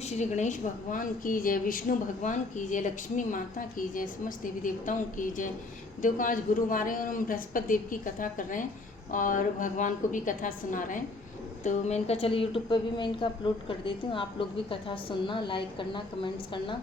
श्री गणेश भगवान की जय, विष्णु भगवान की जय, लक्ष्मी माता की जय, समस्त देवी देवताओं की जय। देखो आज गुरुवार है और हम बृहस्पति देव की कथा कर रहे हैं और भगवान को भी कथा सुना रहे हैं। तो मैं इनका चलो यूट्यूब पर भी मैं इनका अपलोड कर देती हूँ। आप लोग भी कथा सुनना, लाइक करना, कमेंट्स करना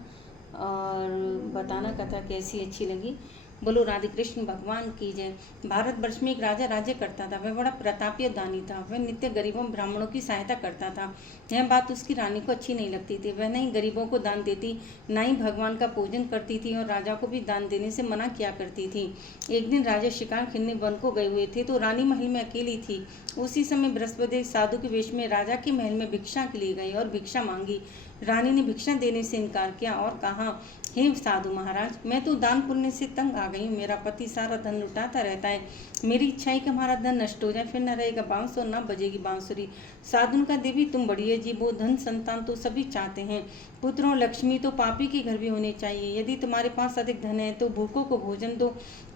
और बताना कथा कैसी अच्छी लगी। बोलो राधे कृष्ण भगवान की जय। भारतवर्ष में एक राजा राज्य करता था। वह बड़ा प्रतापी और दानी था। वह नित्य गरीबों ब्राह्मणों की सहायता करता था। यह बात उसकी रानी को अच्छी नहीं लगती थी। वह न ही गरीबों को दान देती, न ही भगवान का पूजन करती थी और राजा को भी दान देने से मना किया करती थी। एक दिन राजा शिकार खेलने वन को गए हुए थे तो रानी महल में अकेली थी। उसी समय बृहस्पति साधु के वेश में राजा के महल में भिक्षा के लिए गई और भिक्षा मांगी। रानी ने भिक्षा देने से इनकार किया और कहा, हे साधु महाराज, मैं तो दान पुण्य से तंग आ गई हूँ। मेरा पति सारा धन लुटाता रहता है। मेरी इच्छा है कि हमारा धन नष्ट हो जाए, फिर न रहेगा बांस और न बजेगी बांसुरी। साधु का देवी तुम बड़ी अजीब हो। धन संतान तो सभी चाहते हैं, पुत्र और लक्ष्मी तो पापी के घर भी होने चाहिए। यदि तुम्हारे पास अधिक धन है तो भूखों को भोजन दो,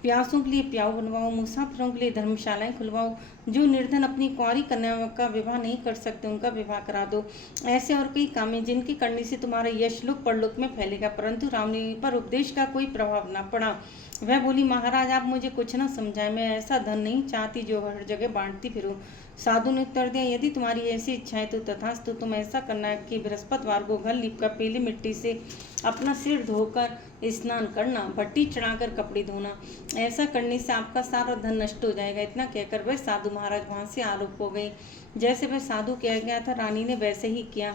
प्यासों के लिए प्याऊ बनवाओ, मुसाफिरों के लिए धर्मशालाएं खुलवाओ। जो निर्धन अपनी कुंवारी कन्या का विवाह नहीं कर सकते उनका विवाह करा दो। ऐसे और कई काम हैं जिनके करने से तुम्हारा यश लोक परलोक में फैलेगा। परंतु रानी पर उपदेश का कोई प्रभाव न पड़ा। वह बोली, महाराज आप मुझे कुछ न समझाए। मैं ऐसा धन नहीं चाहती जो हर जगह बांटती फिरूं। साधु ने उत्तर दिया, यदि तुम्हारी ऐसी इच्छा है तो तथास्तु। तुम ऐसा करना है कि बृहस्पतिवार को घर लीपकर पीली मिट्टी से अपना सिर धोकर स्नान करना, भट्टी चढ़ाकर कपड़े धोना। ऐसा करने से आपका सारा धन नष्ट हो जाएगा। इतना कहकर वह साधु महाराज वहां से आरोप हो गए। जैसे वह साधु कह गया था रानी ने वैसे ही किया।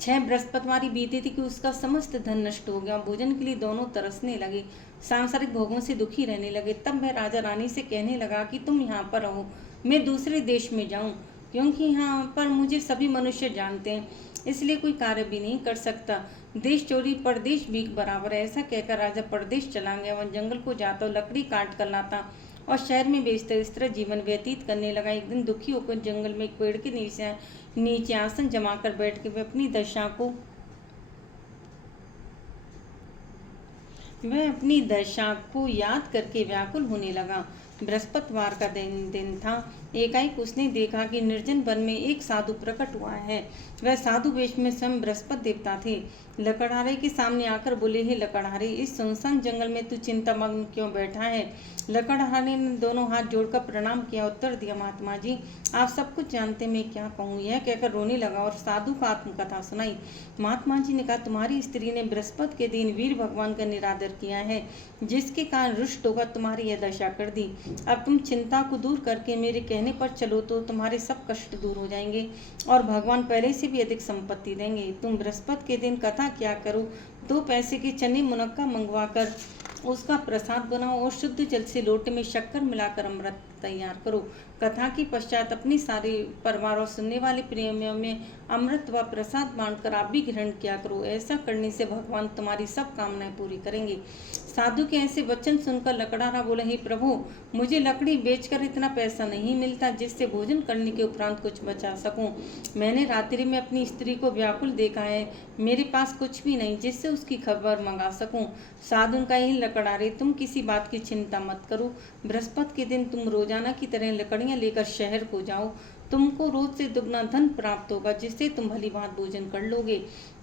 6 बृहस्पतिवार बीती थी कि उसका समस्त धन नष्ट हो गया। भोजन के लिए दोनों तरसने लगे, सांसारिक भोगों से दुखी रहने लगे। तब वह राजा रानी से कहने लगा कि तुम यहाँ पर रहो, मैं दूसरे देश में जाऊं, क्योंकि यहाँ पर मुझे सभी मनुष्य जानते हैं, इसलिए कोई कार्य भी नहीं कर सकता। देश चोरी परदेश भीख बराबर है। ऐसा कहकर राजा परदेश चला गया। वह जंगल को जाता लकड़ी काट कर लाता और शहर में बेचता इस तरह जीवन व्यतीत करने लगा। एक दिन दुखी होकर जंगल में एक पेड़ के नीचे आसन जमाकर बैठ के वह अपनी दशा को याद करके व्याकुल होने लगा। बृहस्पतिवार का दिन था। एकाएक उसने देखा कि निर्जन वन में एक साधु प्रकट हुआ है। वह साधु वेश में स्वयं बृहस्पति देवता थे। लकड़हारे के सामने आकर बोले, हे लकड़हारे, इस सुनसान जंगल में तू चिंतामग्न क्यों बैठा है? लकड़हारे ने दोनों हाथ जोड़कर प्रणाम किया। उत्तर दिया, महात्मा जी आप सब कुछ जानते, मैं क्या कहूँ। यह कहकर रोने लगा और साधु का आत्मकथा सुनाई। महात्मा जी ने कहा, तुम्हारी स्त्री ने बृहस्पति के दिन वीर भगवान का निरादर किया है, जिसके कारण रुष्ट होकर तुम्हारी यह दशा कर दी। अब तुम चिंता को दूर करके मेरे कहने पर चलो तो तुम्हारे सब कष्ट दूर हो जाएंगे और भगवान पहले से भी अधिक संपत्ति देंगे। तुम बृहस्पति के दिन कथा क्या करो, 2 पैसे के चने मुनक्का मंगवा कर उसका प्रसाद बनाओ और शुद्ध जल से लोटे में शक्कर मिलाकर अमृत तैयार करो। कथा के पश्चात अपनी सारे परिवार और सुनने वाले प्रेमियों में अमृत व प्रसाद बांटकर आप भी ग्रहण किया करो। ऐसा करने से भगवान तुम्हारी सब कामनाएं पूरी करेंगे। साधु के ऐसे वचन सुनकर लकड़हारा बोला, हे प्रभु, मुझे लकड़ी बेचकर इतना पैसा नहीं मिलता जिससे भोजन करने के उपरांत कुछ बचा सकूं। मैंने रात्रि में अपनी स्त्री को व्याकुल देखा है, मेरे पास कुछ भी नहीं जिससे उसकी खबर मंगा सकूं। साधु का यही लकड़हारे, तुम किसी बात की चिंता मत करो। बृहस्पति के दिन तुम रोजाना की तरह लकड़ियां लेकर शहर को जाओ। तुमको रोज से दुगना धन प्राप्त होगा, जिससे तुम भली भांत भोजन कर लोगे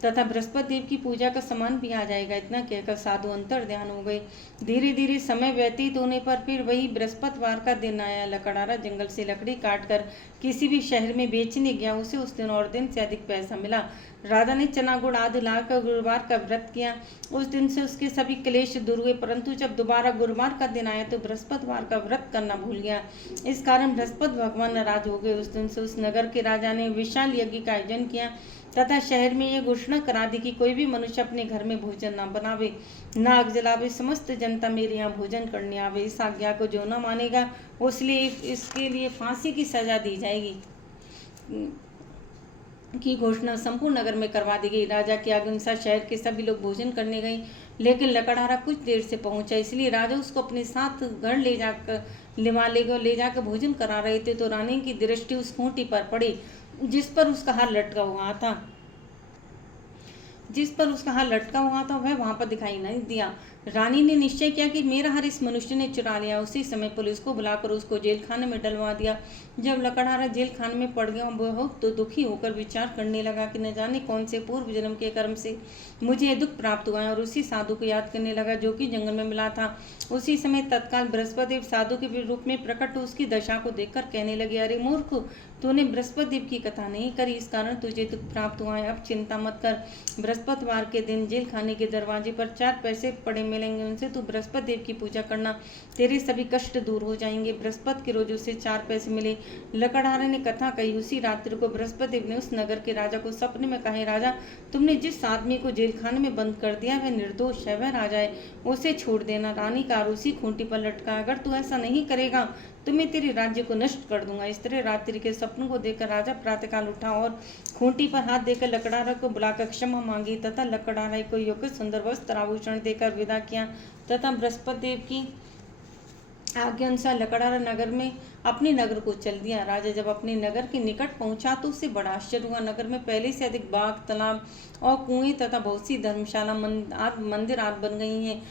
तथा बृहस्पति देव की पूजा का सामान भी आ जाएगा। इतना कहकर साधु अंतर ध्यान हो गए। धीरे धीरे समय व्यतीत होने पर फिर वही बृहस्पतिवार का दिन आया। लकड़हारा जंगल से लकड़ी काटकर किसी भी शहर में बेचने गया। उसे उस दिन और दिन से अधिक पैसा मिला। राजा ने चना गुड़ आदि लाकर गुरुवार का व्रत किया। उस दिन से उसके सभी क्लेश दूर हुए। परंतु जब दोबारा गुरुवार का दिन आया तो बृहस्पतिवार का व्रत करना भूल गया। इस कारण बृहस्पति भगवान नाराज हो गए। उस दिन से उस नगर के राजा ने विशाल यज्ञ का आयोजन किया तथा शहर में यह घोषणा करा दी कि कोई भी मनुष्य अपने घर में भोजन न बनावे, न आग जलावे, समस्त जनता मेरे यहाँ भोजन करने आवे। इस आज्ञा को जो न मानेगा इसके लिए फांसी की सजा दी जाएगी की घोषणा संपूर्ण नगर में करवा दी गई। राजा के आज्ञा अनुसार शहर के सभी लोग भोजन करने गए, लेकिन लकड़हारा कुछ देर से पहुंचा, इसलिए राजा उसको अपने साथ घर ले जाकर भोजन करा रहे थे तो रानी की दृष्टि उस खूंटी पर पड़ी जिस पर उसका हार लटका हुआ था। वह वहां पर दिखाई नहीं दिया। रानी ने निश्चय किया कि मेरा हर इस मनुष्य ने चुरा लिया। उसी समय पुलिस को बुलाकर उसको जेल खाने में डलवा दिया। जब लकड़हारा जेल खाने में पड़ गया, बहुत तो दुखी होकर विचार करने लगा कि न जाने कौन से पूर्व जन्म के कर्म से मुझे यह दुख प्राप्त हुआ है, और उसी साधु को याद करने लगा जो कि जंगल में मिला था। उसी समय तत्काल बृहस्पति देव साधु के रूप में प्रकट हो उसकी दशा को देखकर कहने लगे, अरे मूर्ख, तूने बृहस्पति देव की कथा नहीं करी, इस कारण तुझे दुख प्राप्त हुआ है। अब चिंता मत कर, बृहस्पतिवार के दिन जेल खाने के दरवाजे पर 4 पैसे पड़े मिलेंगे, उनसे तू बृहस्पति देव की पूजा करना, तेरे सभी कष्ट दूर हो जाएंगे। बृहस्पति के रोज उसे 4 पैसे मिले। लकड़हारे ने कथा कही। उसी रात्रि को बृहस्पति देव ने उस नगर के राजा को सपने में कहा, राजा, तुमने जिस आदमी को जेल खाने में बंद कर दिया वह निर्दोष है, वह राजा है, उसे छोड़ देना। रानी का उसी खूंटी पर लटका, अगर तू ऐसा नहीं करेगा तो मैं तेरे राज्य को नष्ट कर दूंगा। इस तरह रात्रि के सपनों को देखकर राजा प्रातःकाल उठा और खूंटी पर हाथ देकर लकड़हारा को बुलाकर क्षमा मांगी तथा लकड़हारा को योग्य सुंदर वस्त्र आभूषण देकर विदा किया तथा बृहस्पति देव की आज्ञा अनुसार लकड़हारा नगर में अपने नगर को चल दिया। राजा जब अपने नगर के निकट पहुंचा तो उसे बड़ा आश्चर्य हुआ। नगर में पहले से अधिक बाग, तालाब और कुएं तथा बहुत सी धर्मशाला, मंदिर आदि बन गई हैं।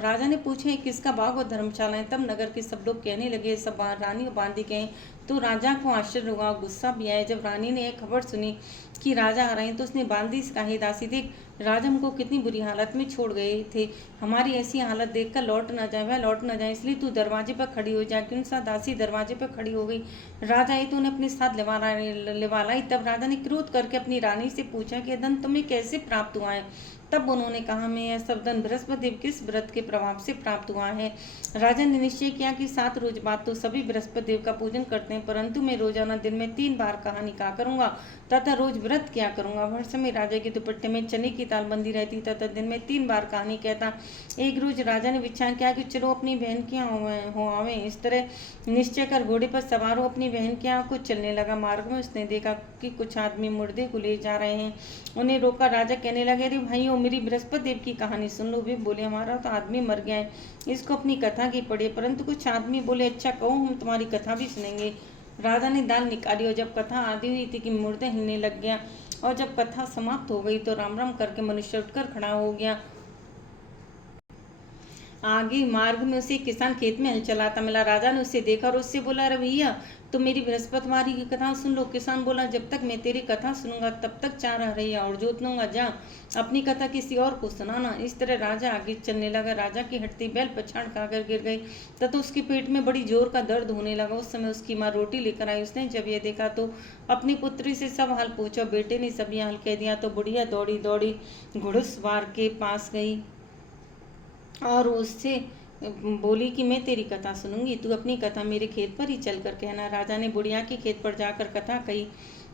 राजा ने पूछा, किसका बाग और धर्मशाला है? तब नगर के सब लोग कहने लगे, सब रानी और बांदी के हैं। तो राजा को आश्चर्य हुआ, गुस्सा भी आया। जब रानी ने यह खबर सुनी कि राजा आ रहे हैं तो उसने बांदी से कहा, दासी देख, राजा हमको कितनी बुरी हालत में छोड़ गए थे, हमारी ऐसी हालत देखकर लौट न जाए, वह लौट न जाए, इसलिए तू दरवाजे पर खड़ी हो जा। क्यों? सा दासी दरवाजे पर खड़ी हो गई। राजा आई तो उन्हें अपने साथ लेवा लाई। तब राजा ने क्रोध करके अपनी रानी से पूछा कि धन तुम्हें कैसे प्राप्त हुआ है? तब उन्होंने कहा, मैं यह सब धन बृहस्पति देव किस व्रत के प्रभाव से प्राप्त हुआ है। राजा ने निश्चय किया कि 7 रोज बाद तो सभी बृहस्पति देव का पूजन करते हैं, परंतु मैं रोजाना दिन में 3 बार कहानी कहा करूंगा तथा रोज व्रत किया करूंगा। हर समय राजा के दुपट्टे में चने की दाल बंदी रहती तथा दिन में 3 बार कहानी कहता। एक रोज राजा ने विचार किया कि चलो अपनी बहन के यहाँ हो आवे। इस तरह निश्चय कर घोड़े पर सवार हो अपनी बहन के यहाँ कुछ चलने लगा। मार्ग में उसने देखा कि कुछ आदमी मुर्दे को ले जा रहे हैं। उन्हें रोका। राजा कहने लगे, अरे भाइयों, मेरी बृहस्पति देव की कहानी सुन लो। वे बोले, हमारा तो आदमी मर गया है, इसको अपनी कथा की पड़ी। परंतु कुछ आदमी बोले, अच्छा कहो, हम तुम्हारी कथा भी सुनेंगे। राजा ने दाल निकाली और जब कथा आदि हुई थी कि मुर्दे हिलने लग गया, और जब कथा समाप्त हो गई तो राम राम करके मनुष्य उठकर खड़ा हो गया। आगे मार्ग में उसे किसान खेत में हल चलाता मिला। राजा ने उसे देखा और उससे बोला, अरे भैया, तुम मेरी बृहस्पतिवारी की कथा सुन लो। किसान बोला, जब तक मैं तेरी कथा सुनूंगा तब तक 4 हरैया और जोत लूंगा, जा अपनी कथा किसी और को सुनाना। इस तरह राजा आगे चलने लगा। राजा की हटती बैल पछाड़ खाकर गिर गई तथा उसके पेट में बड़ी जोर का दर्द होने लगा। उस समय उसकी माँ रोटी लेकर आई। उसने जब यह देखा तो अपनी पुत्री से सब हाल पूछा। बेटे ने सब हाल कह दिया तो बुढ़िया दौड़ी दौड़ी घुड़सवार के पास गई और उससे बोली कि मैं तेरी कथा सुनूंगी, तू अपनी कथा मेरे खेत पर ही चलकर कहना। राजा ने बुढ़िया के खेत पर जाकर कथा कही,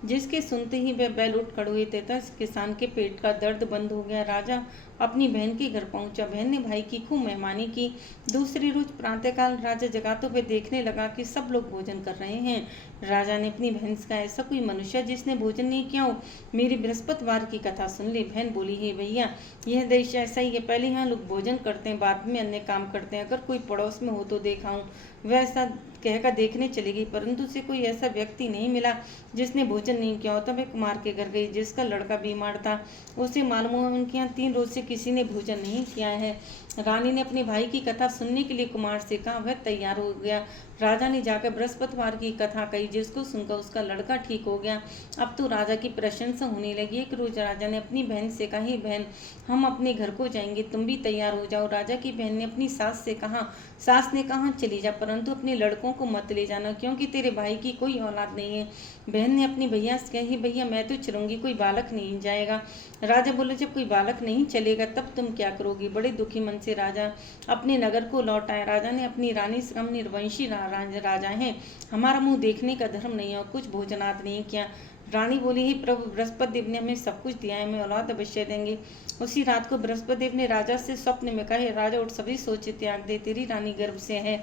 जिसके सुनते ही वह बैल उठ खड़े हुए तथा किसान के पेट का दर्द बंद हो गया। राजा अपनी बहन के घर पहुंचा। बहन ने भाई की खूब मेहमानी की। दूसरी रोज प्रातःकाल राजा जगातों पे देखने लगा कि सब लोग भोजन कर रहे हैं। राजा ने अपनी बहन से कहा, ऐसा कोई मनुष्य जिसने भोजन नहीं किया हो, मेरी बृहस्पतिवार की कथा सुन ले। बहन बोली, हे भैया, यह देश ऐसा ही है, पहले यहाँ लोग भोजन करते हैं, बाद में अन्य काम करते हैं। अगर कोई पड़ोस में हो तो देखा हूँ। वह ऐसा कहकर देखने चली गई, परंतु उसे कोई ऐसा व्यक्ति नहीं मिला जिसने भोजन नहीं किया हो। तब एक कुमार के घर गई जिसका लड़का बीमार था। उसे मालूम हुआ उनके यहाँ 3 रोज से किसी ने भोजन नहीं किया है। रानी ने अपने भाई की कथा सुनने के लिए कुमार से कहा। वह तैयार हो गया। राजा ने जाकर बृहस्पतिवार की कथा कही, जिसको सुनकर उसका लड़का ठीक हो गया। अब तो राजा की प्रशंसा होने लगी। एक रोज राजा ने अपनी बहन से कहा, हे बहन, हम अपने घर को जाएंगे, तुम भी तैयार हो जाओ। राजा की बहन ने अपनी सास से कहा। सास ने कहा, चली जा, परंतु अपने लड़कों को मत ले जाना, क्योंकि तेरे भाई की कोई औलाद नहीं है। बहन ने अपनी भैया से कहा, भैया, मैं तो चलूंगी, कोई बालक नहीं जाएगा। राजा बोले, जब कोई बालक नहीं चलेगा तब तुम क्या करोगी? बड़े दुखी मन से राजा अपने नगर को लौट आए। राजा ने अपनी रानी से, हम निर्वंशी राजा हैं, हमारा मुंह देखने का धर्म नहीं है और कुछ भोजनाद नहीं किया। रानी बोली, ही प्रभु, बृहस्पति देव ने हमें सब कुछ दिया है, हमें औलाद अवश्य देंगे। उसी रात को बृहस्पति देव ने राजा से स्वप्न में कहा, राजा उठ, सभी सोचे त्याग दे, तेरी रानी गर्भ से है।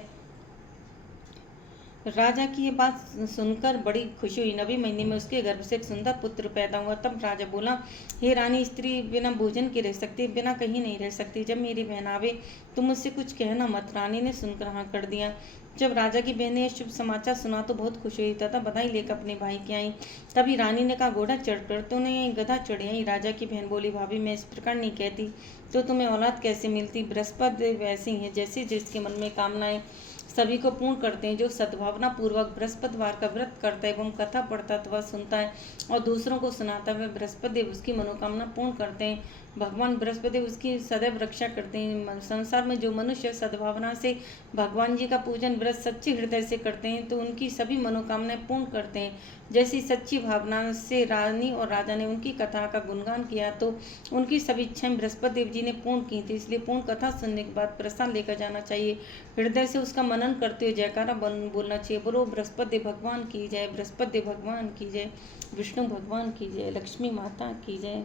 राजा की ये बात सुनकर बड़ी खुशी हुई। 9वें महीने में उसके गर्भ से एक सुंदर पुत्र पैदा हुआ। तब राजा बोला, हे रानी, स्त्री बिना भोजन के रह सकती, बिना कहीं नहीं रह सकती। जब मेरी बहन आवे तो मुझसे कुछ कहना मत। रानी ने सुनकर हाँ कर दिया। जब राजा की बहन ने यह शुभ समाचार सुना तो बहुत खुश हुई तथा बधाई लेकर अपने भाई के आई। तभी रानी ने कहा, घोड़ा चढ़कर तो नहीं गधा चढ़ आई। राजा की बहन बोली, भाभी मैं इस प्रकार नहीं कहती तो तुम्हें औलाद कैसे मिलती। बृहस्पति वैसे ही है, जैसे जिसके मन में कामनाएं सभी को पूर्ण करते हैं। जो सद्भावना पूर्वक बृहस्पतिवार का व्रत करता है एवं कथा पढ़ता अथवा सुनता है और दूसरों को सुनाता है, वह बृहस्पति देव उसकी मनोकामना पूर्ण करते हैं। भगवान बृहस्पति उसकी सदैव रक्षा करते हैं। संसार में जो मनुष्य सद्भावना से भगवान जी का पूजन व्रत सच्चे हृदय से करते हैं तो उनकी सभी मनोकामनाएं पूर्ण करते हैं। जैसी सच्ची भावना से रानी और राजा ने उनकी कथा का गुणगान किया तो उनकी सभी इच्छाएं बृहस्पति देव जी ने पूर्ण की थी। इसलिए पूर्ण कथा सुनने के बाद प्रसाद लेकर जाना चाहिए। हृदय से उसका मनन करते हुए जयकारा बोलना चाहिए। बोलो बृहस्पति भगवान की जय, बृहस्पति भगवान की जय, विष्णु भगवान की जय, लक्ष्मी माता की जय।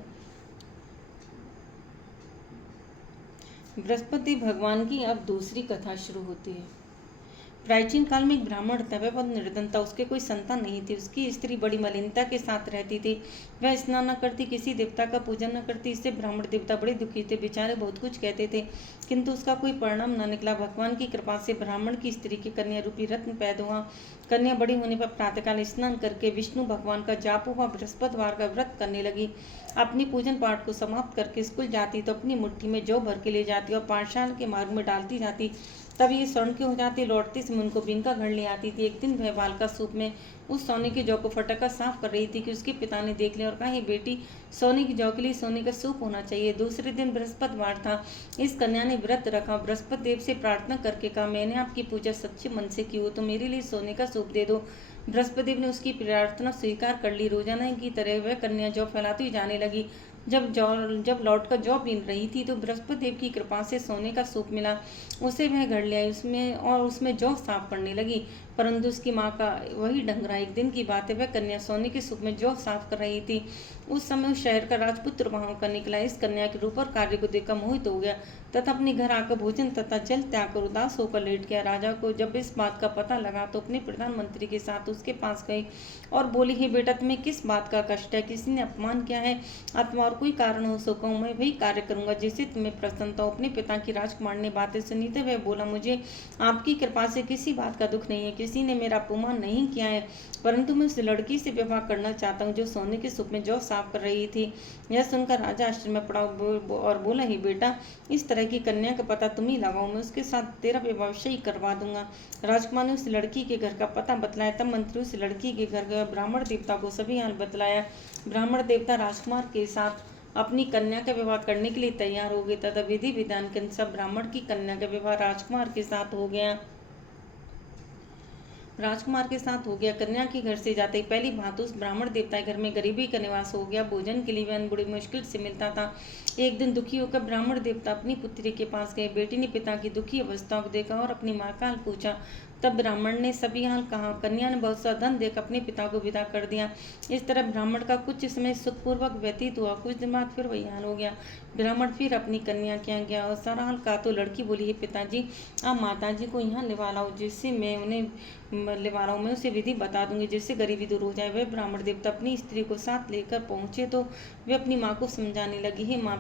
बृहस्पति भगवान की अब दूसरी कथा शुरू होती है। प्राचीन काल में एक ब्राह्मण था। वह बहुत निर्धन था, उसके कोई संतान नहीं थी। उसकी स्त्री बड़ी मलिनता के साथ रहती थी। वह स्नान न करती, किसी देवता का पूजन न करती। इससे ब्राह्मण देवता बड़े दुखी थे। बेचारे बहुत कुछ कहते थे किंतु उसका कोई परिणाम न निकला। भगवान की कृपा से ब्राह्मण की स्त्री के कन्या रूपी रत्न पैदा हुआ। कन्या बड़ी होने पर प्रातःकाल स्नान करके विष्णु भगवान का जाप हुआ बृहस्पतिवार का व्रत करने लगी। अपनी पूजन पाठ को समाप्त करके स्कूल जाती तो अपनी मुट्ठी में जौ भर के ले जाती और पाठशाला के मार्ग में डालती जाती। तब ये स्वर्ण की हो जाती। लौटते समय उनको बीन का घर ले आती थी। एक दिन वह बालका सूप में उस सोने के जौ को फटक कर साफ कर रही थी कि उसके पिता ने देख लिया और कहा, हे बेटी, सोने की जौ के लिए सोने का सूप होना चाहिए। दूसरे दिन बृहस्पतिवार था। इस कन्या ने व्रत रखा। बृहस्पति देव से प्रार्थना करके कहा, मैंने आपकी पूजा सच्चे मन से की हो तो मेरे लिए सोने का सूप दे दो। बृहस्पति देव ने उसकी प्रार्थना स्वीकार कर ली। रोजाना की तरह वह कन्या जौ फैलाती हुई जाने लगी। जब लौटकर जौ बीन रही थी तो बृहस्पति देव की कृपा से सोने का सूप मिला। उसे वह घर ले आई उसमें जौ साफ करने लगी, परंतु उसकी माँ का वही ढंग रहा। एक दिन की बात है, वह कन्या सोने के सूप में जौ साफ कर रही थी। उस समय उस शहर का राजपुत्र वहां का निकला। इस कन्या के रूप और कार्य को देखकर मोहित हो गया तथा अपने घर आकर भोजन तथा जल त्याग कर उदास होकर लेट गया। राजा को जब इस बात का पता लगा तो अपने प्रधानमंत्री के साथ उसके पास गई और बोली, हे बेटा, तुम्हें किस बात का कष्ट है? किसी ने अपमान किया है अथवा और कोई कारण हो सो कहूँ, मैं वही कार्य करूंगा जिससे तुम्हें प्रसन्नता हो। अपने पिता की राजकुमार ने बातें सुनी तो वह बोला, मुझे आपकी कृपा से किसी बात का दुख नहीं है। किसी ने मेरा अपमान नहीं किया है, परंतु मैं उस लड़की से विवाह करना चाहता हूँ जो सोने के सूप में जौ साफ कर रही थी। यह सुनकर राजा आश्चर्य में पड़ा और बोला, ही बेटा, इस तरह की कन्या का पता तुम ही लगाओ, मैं उसके साथ तेरा विवाह अवश्य ही करवा दूंगा। राजकुमार ने उस लड़की के घर का पता बतलाया। तब मंत्री उस लड़की के घर गया, ब्राह्मण देवता को सभी हाल बतलाया। ब्राह्मण देवता राजकुमार के साथ अपनी कन्या का विवाह करने के लिए तैयार हो गए तथा विधि विधान के अनुसार ब्राह्मण की कन्या का विवाह राजकुमार के साथ हो गया। कन्या के घर से जाते ही पहली बात उस ब्राह्मण देवता के घर में गरीबी का निवास हो गया। भोजन के लिए वह बड़ी मुश्किल से मिलता था। एक दिन दुखी होकर ब्राह्मण देवता अपनी पुत्री के पास गए। बेटी ने पिता की दुखी अवस्था को देखा और अपनी माँ का हाल पूछा। तब ब्राह्मण ने सभी हाल कहा। कन्या ने बहुत सा धन देकर अपने पिता को विदा कर दिया। इस तरह ब्राह्मण का कुछ समय सुखपूर्वक व्यतीत हुआ। कुछ दिन बाद फिर वही हाल हो गया। ब्राह्मण फिर अपनी कन्या के यहाँ गया और सारा हाल कहा तो लड़की बोली, हे पिताजी, आप माताजी को यहाँ लिवा लाओ, जिससे मैं उन्हें लिवा रहा हूँ, मैं उसे विधि बता दूंगी जिससे गरीबी दूर हो जाए। वह ब्राह्मण देवता अपनी स्त्री को साथ लेकर पहुंचे तो वे अपनी माँ को समझाने लगी, हे माँ,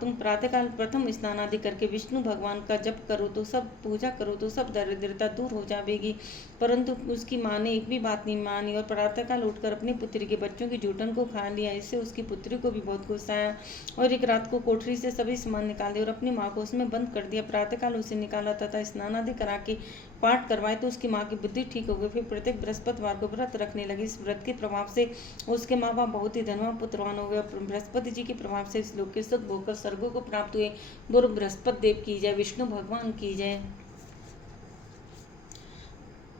तुम प्रातःकाल प्रथम स्नान आदि करके विष्णु भगवान का जप करो तो सब पूजा करो तो सब दरिद्रता दूर हो जाएगी। परंतु उसकी माँ ने एक भी बात नहीं मानी और प्रातःकाल उठकर अपनी पुत्री के बच्चों की जूठन को खा लिया। इससे उसकी पुत्री को भी बहुत गुस्सा आया और एक रात को कोठरी से सभी सामान निकाल दिया और अपनी माँ को उसमें बंद कर दिया। प्रातःकाल उसे निकाला तथा स्नान आदि करा के पाठ करवाए तो उसकी माँ की बुद्धि ठीक हो गई। फिर प्रत्येक बृहस्पतिवार को व्रत रखने लगी। इस व्रत के प्रभाव से उसके माँ बाप बहुत ही धनवान पुत्रवान हो गए। बृहस्पति जी के प्रभाव से इस लोक के सुख भोग कर स्वर्गों को प्राप्त हुए। गुरु बृहस्पति देव की जय, विष्णु भगवान की जय।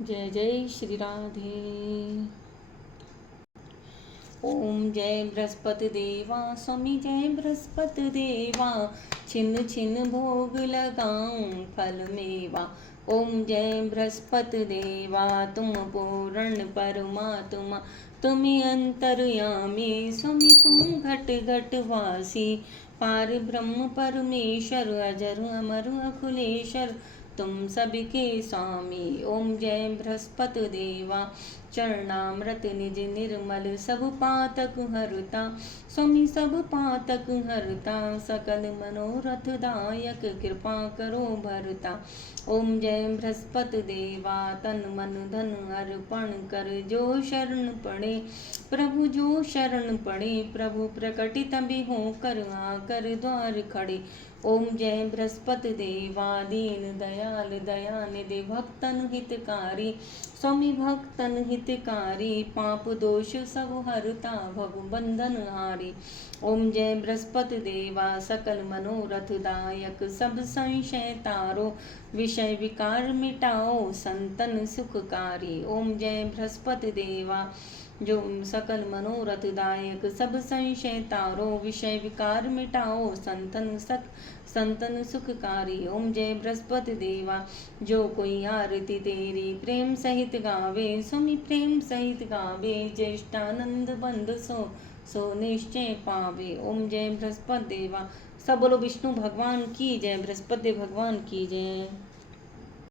जय जय श्री राधे। ओम जय बृहस्पति देवा, स्वामी जय बृहस्पति देवा, छिन छिन भोग लगाऊं फल मेवा। ओम जय बृहस्पति देवा, तुम पूर्ण परमात्मा, तुम अंतर्यामी, स्वामी तुम घट घट वासी, पार ब्रह्म परमेश्वर, अजर अमर अखिलेश्वर, तुम सबके स्वामी। ओम जय बृहस्पति देवा चरणामृत निज निर्मल सब पातक हरता। स्वामी सब पातक हरता सकल मनोरथ दायक कृपा करो भरता। ओम जय बृहस्पति देवा तन मन धन अर्पण कर जो शरण पड़े प्रभु जो शरण पड़े प्रभु प्रकटित भी हो कर आकर द्वार खड़े। ओम जय बृहस्पति देवा दीन दयाल दयानिधि भक्तन हितकारी। स्वामी भक्तन हितकारी पाप दोष सब हरता भव बंधन हारी। ओम जय बृहस्पति देवा सकल मनोरथ दायक सब संशय तारो विषय विकार मिटाओ संतन सुखकारी। ओम जय बृहस्पति देवा जो सकल मनोरथ दायक सब संशय तारो विषय विकार मिटाओ संतन सुखकारी। ओम जय बृहस्पति देवा जो कोई आरती तेरी प्रेम सहित गावे स्वामी प्रेम सहित गावे ज्येष्ठानंद बंद सो निश्चय पावे। ओम जय बृहस्पति देवा। सब बोलो विष्णु भगवान की जय, बृहस्पति भगवान की जय।